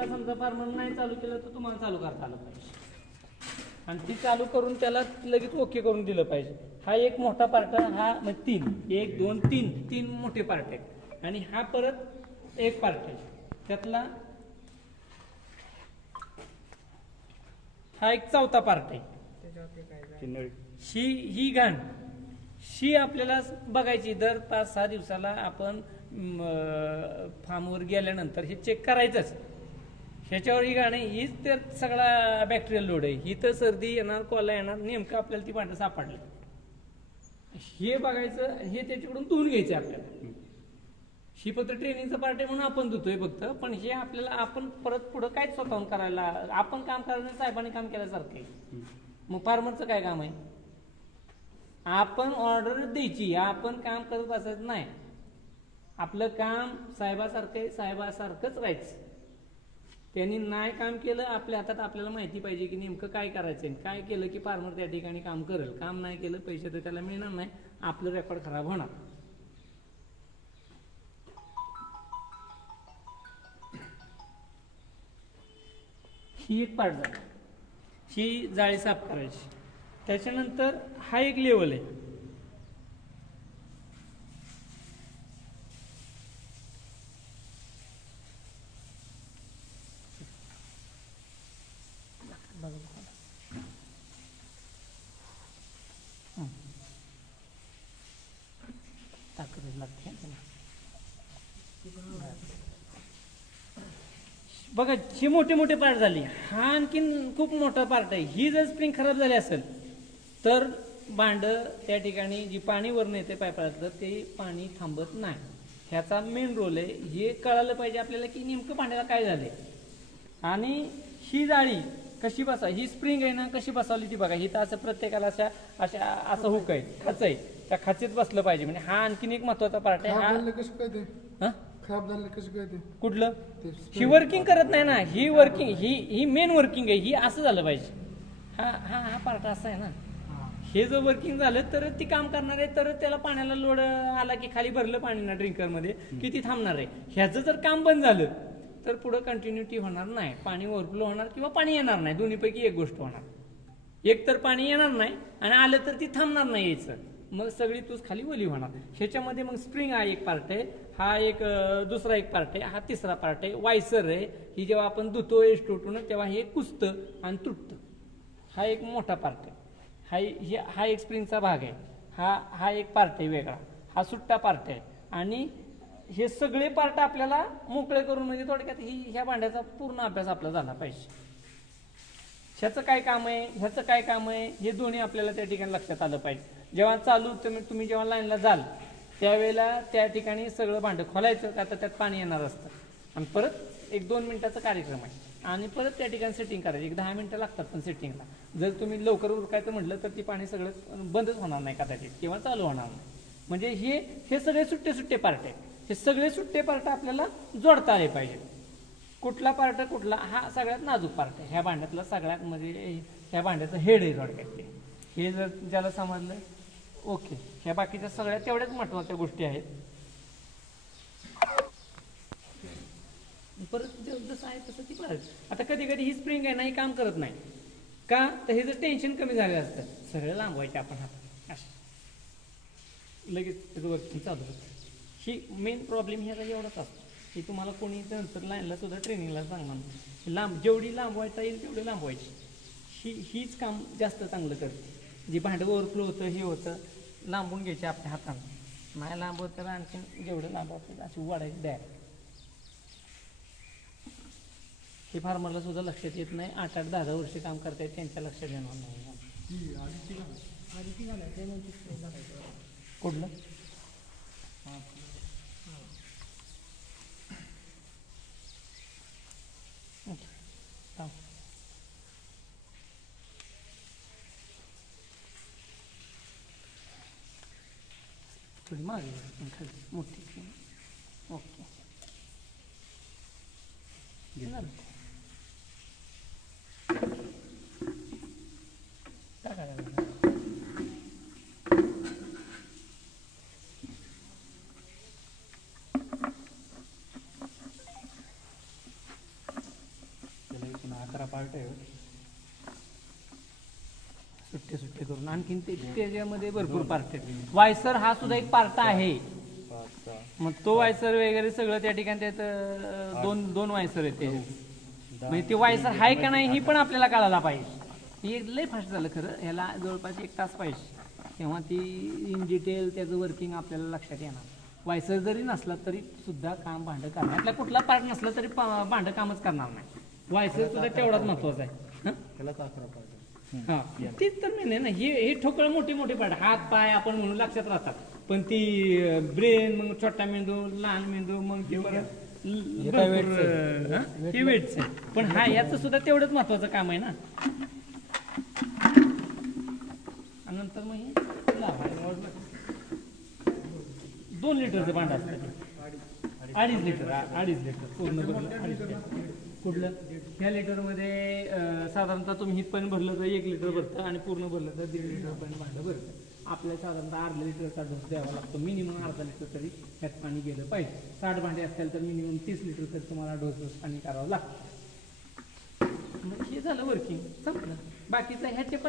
तुम्हाला समजा फार्मर नाही चालू केलं तर तुम्हाला चालू करता आलं पाहिजे आणि ती चालू करून त्याला लगेच ओके करून दिलं पाहिजे. हा एक मोठा पार्ट, हा म्हणजे 3 1 2 3 3 मोठे पार्ट आहेत आणि हा परत एक पार्ट आहे त्यातला, हा एक चौथा पार्ट आहे. ही घाण शी आपल्याला बघायची. दर 5-6 दिवसाला आपण फार्मवर गेल्यानंतर हे चेक करायचंच. ह्याच्यावर ही घाण आहे, हीच तर सगळा बॅक्टेरियल लोड आहे. ही तर सर्दी येणार, कोला येणार, नेमकं आपल्याला ती भांडं सापडलं हे बघायचं, हे त्याच्याकडून धुवून घ्यायचं आपल्याला. ही फक्त ट्रेनिंगचं पार्ट आहे म्हणून आपण धुतोय फक्त, पण हे आपल्याला आपण परत पुढं काहीच स्वतःहून करायला, आपण काम करायला साहेबांनी काम केल्यासारखं आहे. मग फार्मरचं काय काम आहे? आपण ऑर्डर द्यायची, आपण काम करत बसायचं नाही. आपलं काम साहेबासारखंच राहायचं. त्यांनी नाही काम केलं आपल्या हातात, आपल्याला माहिती पाहिजे की नेमकं काय करायचं. काय केलं की फार्मर त्या ठिकाणी काम करेल, काम नाही केलं पैसे तर त्याला मिळणार नाही, आपलं रेकॉर्ड खराब होणार. ही एक पार्ट झाली, ही जाळी साफ करायची. त्याच्यानंतर हा एक लेवल आहे. बघा हे मोठे मोठे पार्ट झाले. हा आणखीन खूप मोठा पार्ट आहे. ही जर स्प्रिंग खराब झाली असेल तर भांड त्या ठिकाणी जी पाणी वरून येते पाईपातलं ते पाणी थांबत नाही. ह्याचा मेन रोल आहे. हे कळालं पाहिजे आपल्याला की नेमकं भांड्याला काय झालंय. आणि ही जाळी कशी बसा, ही स्प्रिंग आहे ना कशी बसवली ती बघा. ही तर असं प्रत्येकाला असं हुक आहे, खाच आहे, त्या खाचेत बसलं पाहिजे. म्हणजे हा आणखीन एक महत्वाचा पार्ट आहे. हा खराब झालं कसं काय ते? कुठलं? ही वर्किंग करत नाही ना, ही वर्किंग, ही मेन वर्किंग आहे. ही असं झालं पाहिजे. हा हा हा पार्ट असा आहे ना. हे जर वर्किंग झालं तर ती काम करणार आहे, तर त्याला पाण्याला लोड आला की खाली भरलं पाणी ना ड्रिंकरमध्ये की ती थांबणार आहे. ह्याचं जर काम बंद झालं तर पुढं कंटिन्युटी होणार नाही. पाणी ओव्हरफ्लो होणार किंवा पाणी येणार नाही. दोन्हीपैकी एक गोष्ट होणार. एक तर पाणी येणार नाही आणि आलं तर ती थांबणार नाही यायचं, मग सगळी तूच खाली ओली होणार. ह्याच्यामध्ये मग स्प्रिंग हा एक पार्ट आहे, हा एक दुसरा एक पार्ट आहे, हा तिसरा पार्ट आहे. वायसर आहे, ही जेव्हा आपण धुतो एस्टोटून तेव्हा हे कुसतं आणि तुटतं. हा एक मोठा पार्ट आहे. हा एक स्प्रिंगचा भाग आहे. हा एक पार्ट आहे वेगळा. हा सुट्टा पार्ट आहे. आणि हे सगळे पार्ट आपल्याला मोकळे करून, म्हणजे थोडक्यात ह्या भांड्याचा पूर्ण अभ्यास आपला झाला पाहिजे. ह्याचं काय काम आहे, ह्याचं काय काम आहे, हे दोन्ही आपल्याला त्या ठिकाणी लक्षात आलं पाहिजे. जेव्हा चालू तुम्ही जेव्हा लाईनला जाल त्यावेळेला त्या ठिकाणी सगळं भांडं खोलायचं, का तर त्यात पाणी येणार असतं. आणि परत 1-2 मिनिटाचा कार्यक्रम आहे आणि परत त्या ठिकाणी सेटिंग करायची. 10 मिनिटं लागतात पण सेटिंगला. जर तुम्ही लवकर उरकायचं म्हटलं तर ती पाणी सगळं बंदच होणार नाही कदाचित किंवा चालू होणार नाही. म्हणजे हे सगळे सुट्टे पार्ट आहे. हे सगळे सुट्टे पार्ट आपल्याला जोडता आले पाहिजे. कुठला पार्ट कुठला, हा सगळ्यात नाजूक पार्ट आहे ह्या भांड्यातला. सगळ्यात म्हणजे ह्या भांड्याचं हेड आहे थोडक्यात ते. हे जर ज्याला समजलं ओके. ह्या बाकीच्या सगळ्या तेवढ्याच महत्वाच्या गोष्टी आहेत. परत जसं आहे तसं ती करायचं. आता कधी कधी ही स्प्रिंग आहे ना, ही काम करत नाही का, तर हे जर टेन्शन कमी झालं असतं सगळं लांबवायचे आपण हात असं लगेच त्याचं वर्किंग चालू होतं. ही मेन प्रॉब्लेम ह्याचा एवढाच असतो की तुम्हाला कोणी नंतर लाईनला सुद्धा ट्रेनिंगला सांगणार नाही. जेवढी लांबवायता येईल तेवढी लांबवायची. हीच काम जास्त चांगलं करते. जे भांडं ओव्हरफ्लो होतं हे होतं लांबून घ्यायचे आपल्या हातानं. नाही लांब होतं आणखीन जेवढं लांब होतं अशी वाढायची द्या. हे फार्मरला सुद्धा लक्षात येत नाही. 8-8, 10-10 वर्ष काम करतायत, त्यांच्या लक्षात येणार नाही. कुठलं थोडी मागे खाली मोठी. ओके 11 पार्ट आहे. सुट्टे करून आणखीन त्याच्यामध्ये भरपूर पार्ट आहेत. वायसर हा सुद्धा एक पार्ट आहे. मग तो वायसर वगैरे सगळं त्या ठिकाणी त्यात दोन वायसर आहेत त्याच्यात. म्हणजे ते वायसर आहे का नाही ही पण आपल्याला कळायला पाहिजे. हे लय फास्ट झालं खरं, ह्याला जवळपास 1 तास पाहिजे, तेव्हा ती इन डिटेल त्याचं वर्किंग आपल्याला लक्षात येणार. वायसर जरी नसला तरी सुद्धा काम भांडं करणार. आपला कुठला पार्ट नसला तरी भांडं कामच करणार नाही. वायसर सुद्धा तेवढाच महत्वाचा आहे. हा तेच तर मेन आहे ना. हे ठोकळ मोठे पार्ट, हात पाय आपण म्हणून लक्षात राहतात, पण ती ब्रेन, मग छोटा मेंदू, लहान मेंदू, मग ती परत हे वेट्स आहे. पण हा याचं सुद्धा तेवढंच महत्वाचं काम आहे ना. नंतर मग हे लावायला 2 लिटरचं भांडं असतं. 2.5 लिटर पूर्ण भरलं 2.5 लिटर. कुठलं ह्या लिटरमध्ये साधारणतः तुम्ही हितपर्यंत भरलं तर 1 लिटर भरतं आणि पूर्ण भरलं तर 1.5 लिटरपर्यंत भांडं भरतं. आपल्याला साधारणतः अर्धा लिटरचा डोस द्यावा लागतो. मिनिमम अर्धा लिटर तरी ह्यात पाणी गेलं पाहिजे. 60 भांडे असतील तर मिनिमम 30 लिटर तरी तुम्हाला डोस पाणी करावं लागतं. मग हे झालं वर्किंग, संपलं. बाकीचं ह्याचे पण